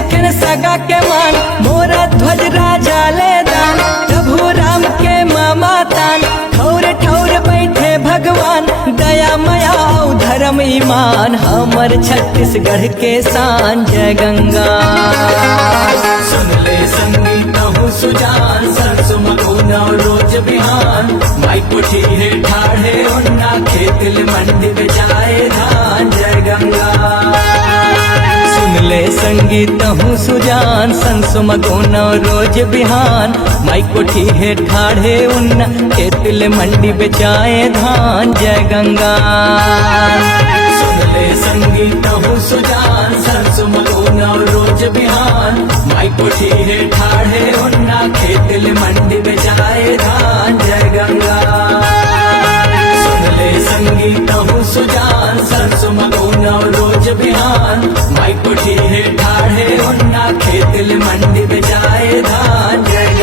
लिखन सगा के मान मोरा ध्वज राजा ले दान प्रभु राम के मामा तान ठौर ठौर बैठे भगवान दया मया धर्म ईमान हमर छत्तीसगढ़ के शान जय गंगा। सुन ले संगीत हूँ सुजान सरसों मगोना रोज बिहान माई कोठी है ठाढ़े उन्ना खेतिल मंडी बेचाए धान जय गंगा। सुन ले संगीत हूँ सुजान संसो मगोना रोज बिहान माई कोठी है ठाढ़े उन्ना खेतिल मंडी बेचाए धान जय गंगा। सुन ले संगीत हूँ सुजान सरसों मगोना रोज बिहान माई कोठी है ठाढ़े उन्ना खेतिल मंडी बेचाए धान जय गंगा। सुन ले संगीत हूँ सुजान सरसों मगोना रोज बिहान माई कोठी है ठाढ़े उन्ना खेतिल मंडी बेचाए धान